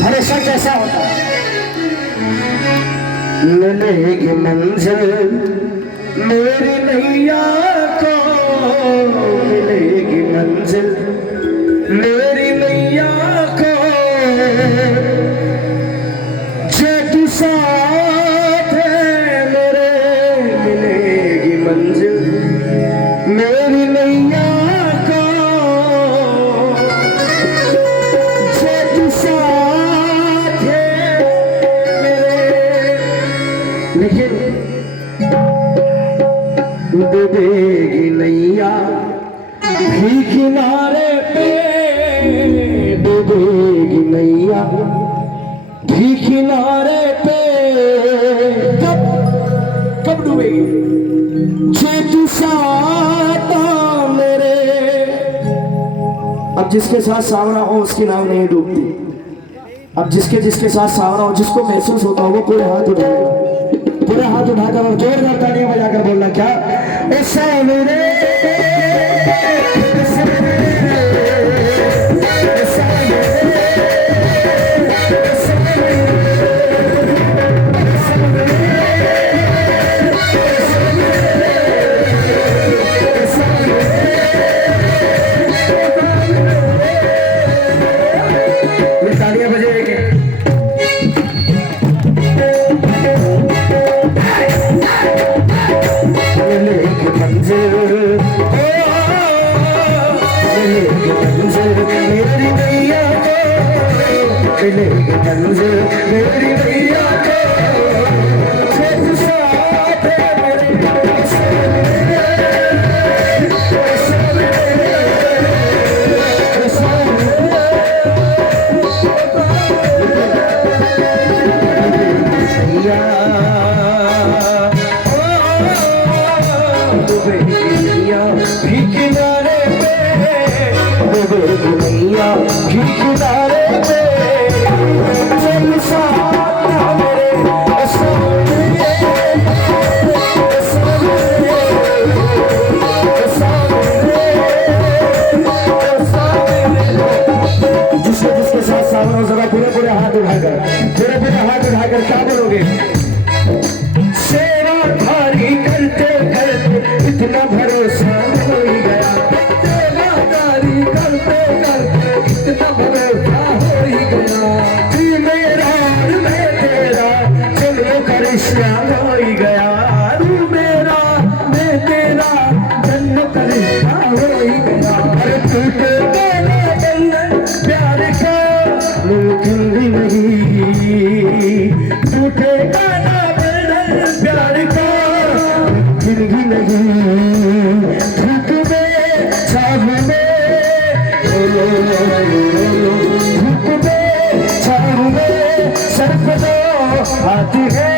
हमेशा कैसा होता है, मिलेगी मंजिल मेरी नैया को, मिलेगी मंजिल मेरी नैया को, जो तू साथ है मेरे, मिलेगी मंजिल मेरी नैया को, जो तू साथ है मेरे। लेकिन डूबेगी नैया भी किनारे पे, डूबेगी नैया भी किनारे पे, कब डूबेगी, जे तू साथ मेरे। अब जिसके साथ सावरा हो उसकी नाव नहीं डूबती। अब जिसके साथ सावरा हो, जिसको महसूस होता हो, वो पूरे हाथ उठाएगा, पूरे हाथ उठाकर और जोरदार तालियां बजाकर बोलना क्या, ऐसा मेरे तालियां बजेंगे। मेरी भैया को किनारे पे जिसके साथ सावरा जरा पूरे हाथ उठाकर, पूरे हाथ उठाकर क्या बोलोगे, सेवा भारी करते करते इतना भरोसा हो गया, सेवा भारी करते करते इतना भरोसा हो गया, तू मेरा और मैं तेरा चलो का रिश्ता हो गया, तू मेरा मैं तेरा जन्म का रिश्ता हो गया। अरे टूटे बंधन प्यार का मुमकिन भी नहीं, टूटे गाना बंधन प्यार का मुमकिन भी नहीं, धूप में छाव में, धूप में छाव में सर्वदा आती है,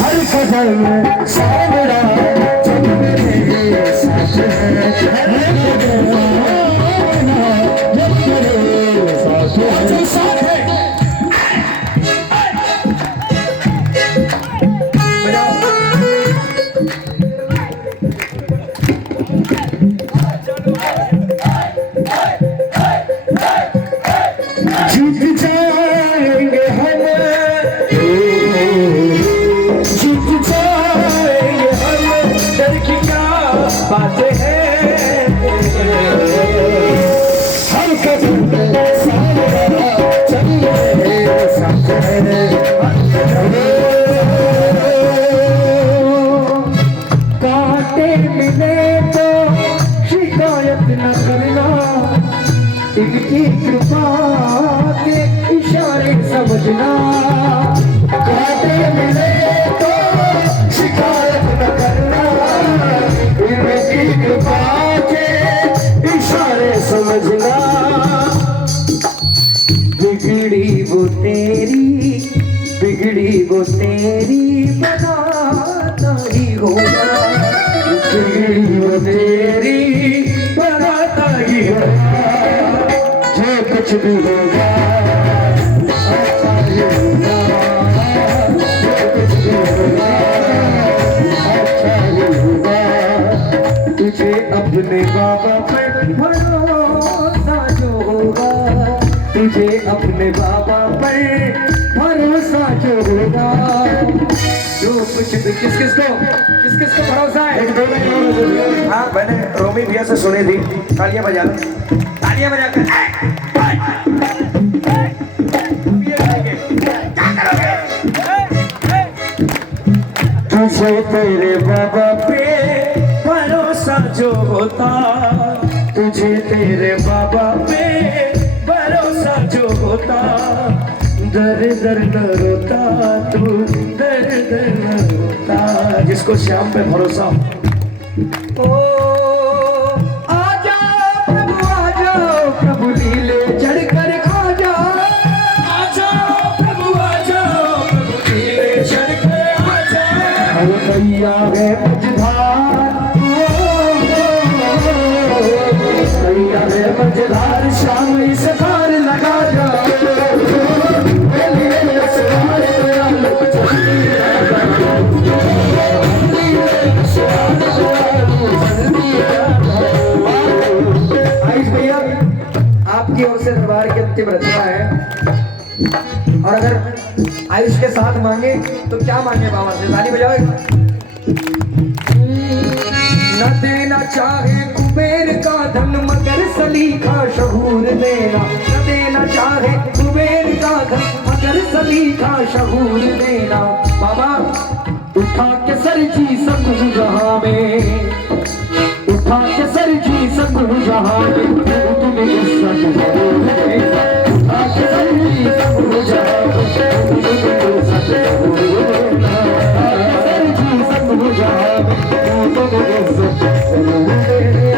हर कदम सावरा जब मेरे साथ है, हर कदम जब मेरे साथ है। जीत जाएंगे हम, जीत जाएंगे हम, डर की क्या बातें हैं, हर कदम सावरा चलिए साथ है। कांटे मिले तो शिकायत न करना, इनकी कृपा के इशारे समझना, कांटे मिले तो शिकायत न करना, इनकी कृपा के इशारे समझना, बिगड़ी वो तेरी बनाता ही होगा, बिगड़ी वो तेरी बनाता ही ही होगा, जो कुछ भी होगा अच्छा ही होगा, जो कुछ भी होगा अच्छा ही होगा। तुझे अपने बाबा पर भरोसा जो होगा, तुझे अपने बाबा पर भरोसा जो होगा, जो कुछ भी किस किस को भरोसा है? एक दो लाइन। हाँ, मैंने रोमी भैया से सुनी थी। तालियां बजा लो, तालियां बजा कर तुझे तेरे बाबा पे भरोसा जो होता, तुझे तेरे बाबा पे भरोसा जो होता, दर दर न रोता तू, दर दर न रोता। जिसको श्याम पे भरोसा हो, ओ आ जाओ प्रभु लीले चढ़कर आ जाओ, आ जाओ प्रभु लीले चढ़कर आ जाओ। अब भैया है मझधार, भैया है मझधार, शाम इस धार लगा जाओ। आपकी ओर से दरबार की अंतिम रचना है, और अगर आयुष के साथ मांगे तो क्या मांगे बाबा से? ताली बजाओ। न देना चाहे कुबेर का धन मगर सलीखा शहूर देना, न देना चाहे कुबेर का धन मगर सलीखा शहूर देना। बाबा उठा के सरजी सब जहां में, उठा के सरजी सब जहां में, तुम्हें इज्जत जरूर देना। उठा के सरजी सब जहां में, तुम्हें इज्जत जरूर देना। सरजी सब जहां में, तुम्हें इज्जत जरूर देना।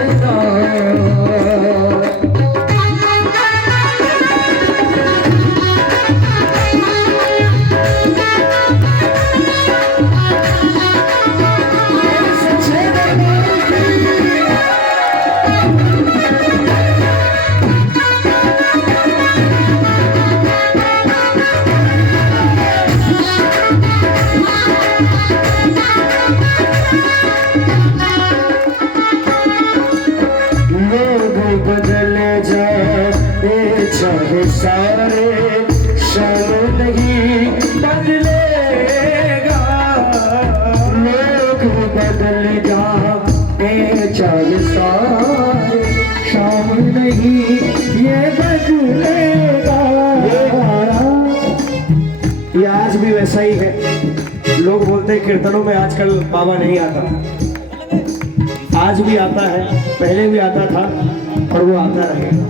चाहे सारे शाम नहीं बदलेगा, लोग बदल जाए चाहे सारे शाम नहीं ये बदलेगा। ये आज भी वैसा ही है। लोग बोलते हैं कीर्तनों में आजकल बाबा नहीं आता, आज भी आता है, पहले भी आता था और वो आता रहेगा।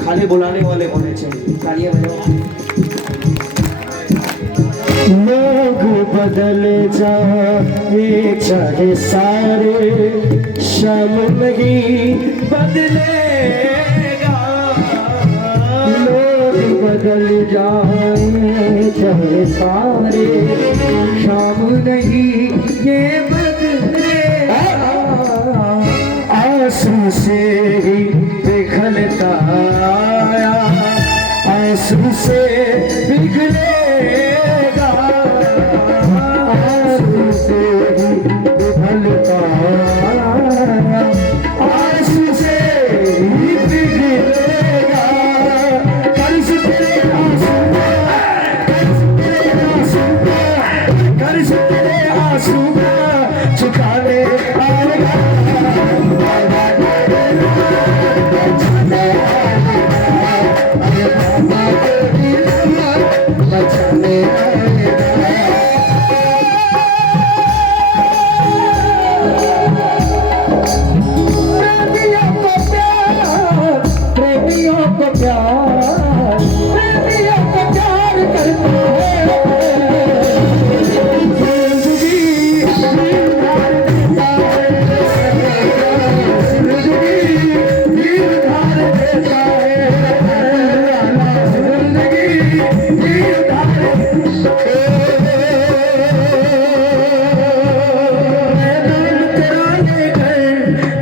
खाली बुलाने वाले होने चाहिए। तालियां बजाओ। लोग बदल जाए चाहे सारे शाम नहीं बदलेगा, लोग बदल जाए चाहे सारे शाम नहीं ये बदलेगा। आंसू से ही पिघलता आया, आंसू से पिघलेगा, आंसू से ही पिघलता आया, आंसू से ही पिघलेगा। कर्ज तेरे आंसू, कर्ज तेरे आंसू चुकाने आएगा।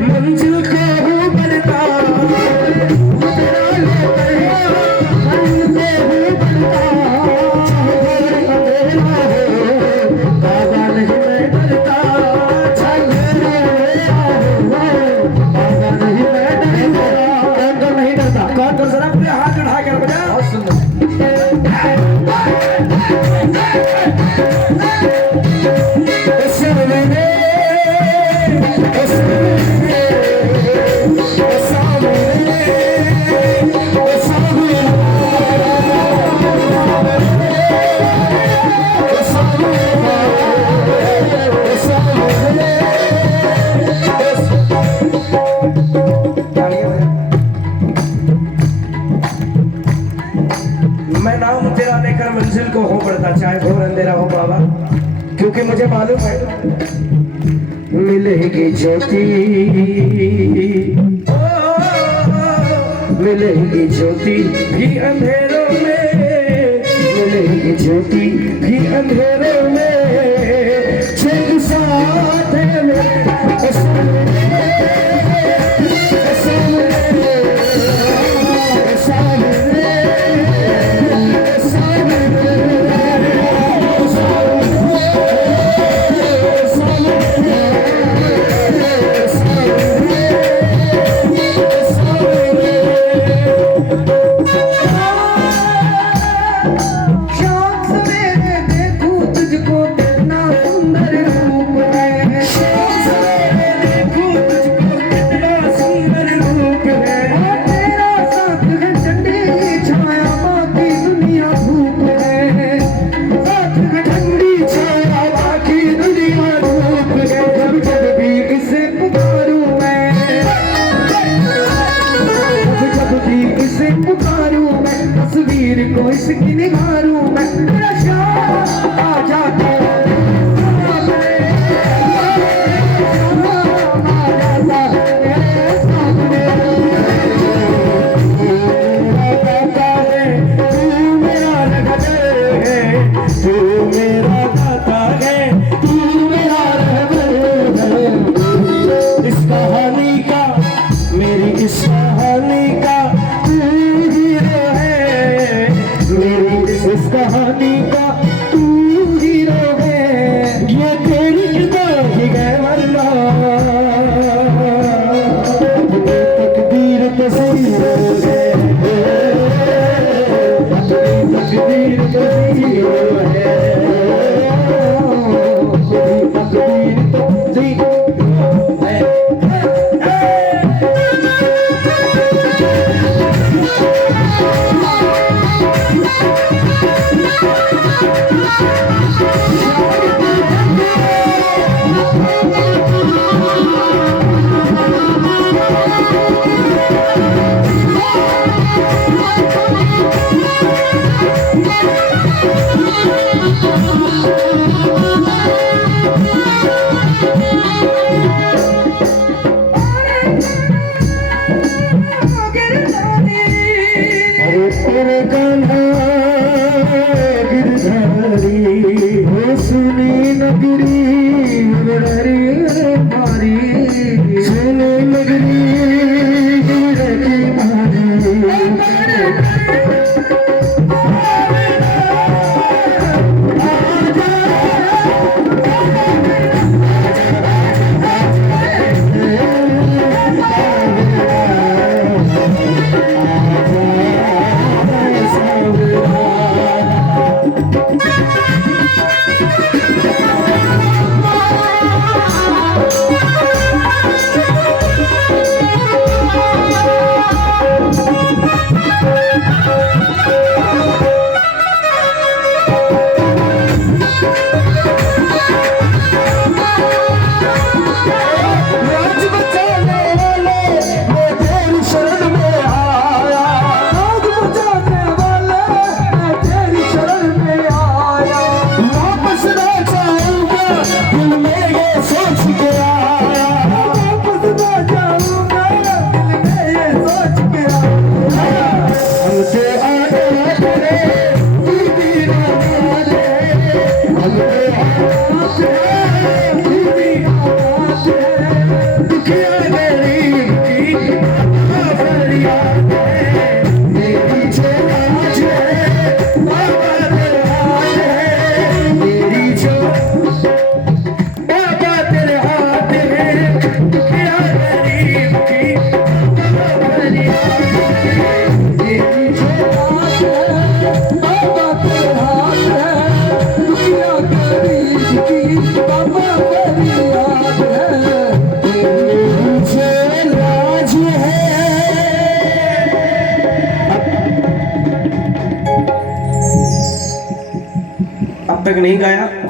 मंजिल को हूँ बढ़ता तो जरा अपने हाथ उठाकर बजा। बहुत सुंदर। तालियां बजा। मैं नाम तेरा लेकर मंजिल को हो बढ़ता, चाहे घोर अंधेरा हो बाबा, क्योंकि मुझे मालूम है मिलेगी ज्योति, मिलेगी ज्योति भी अंधेरों में, मिलेगी ज्योति भी अंधेरों में, छेद साथ है मेरे सामने, सामने, सामने, शौक सवेरे देखूं तुझको कितना सुंदर रूप है, शौक सवेरे देखूं तुझको कितना सुंदर रूप है, तेरा साथ है ठंडी छाया बाकी दुनिया धूप है, साथ है ठंडी छाया बाकी दुनिया धूप है, जब जब भी इसे पुकारूं मैं, जब भी इसे पुकारूं मैं, तस्वीर को इसकी निहारूं मैं, तेरा शाम आ जाता है, तू मेरा दाता है, तू मेरा रहबर है, इस कहानी का, मेरी इस कहानी का तू हीरो है, मेरी इस कहानी का तू हीरो है, ये तेरी किताब ही है वरना तकदीर तो सही है, तकदीर तो सही है, तकदीर तो सही है। अरे तेरे कान्हा तक नहीं गाया।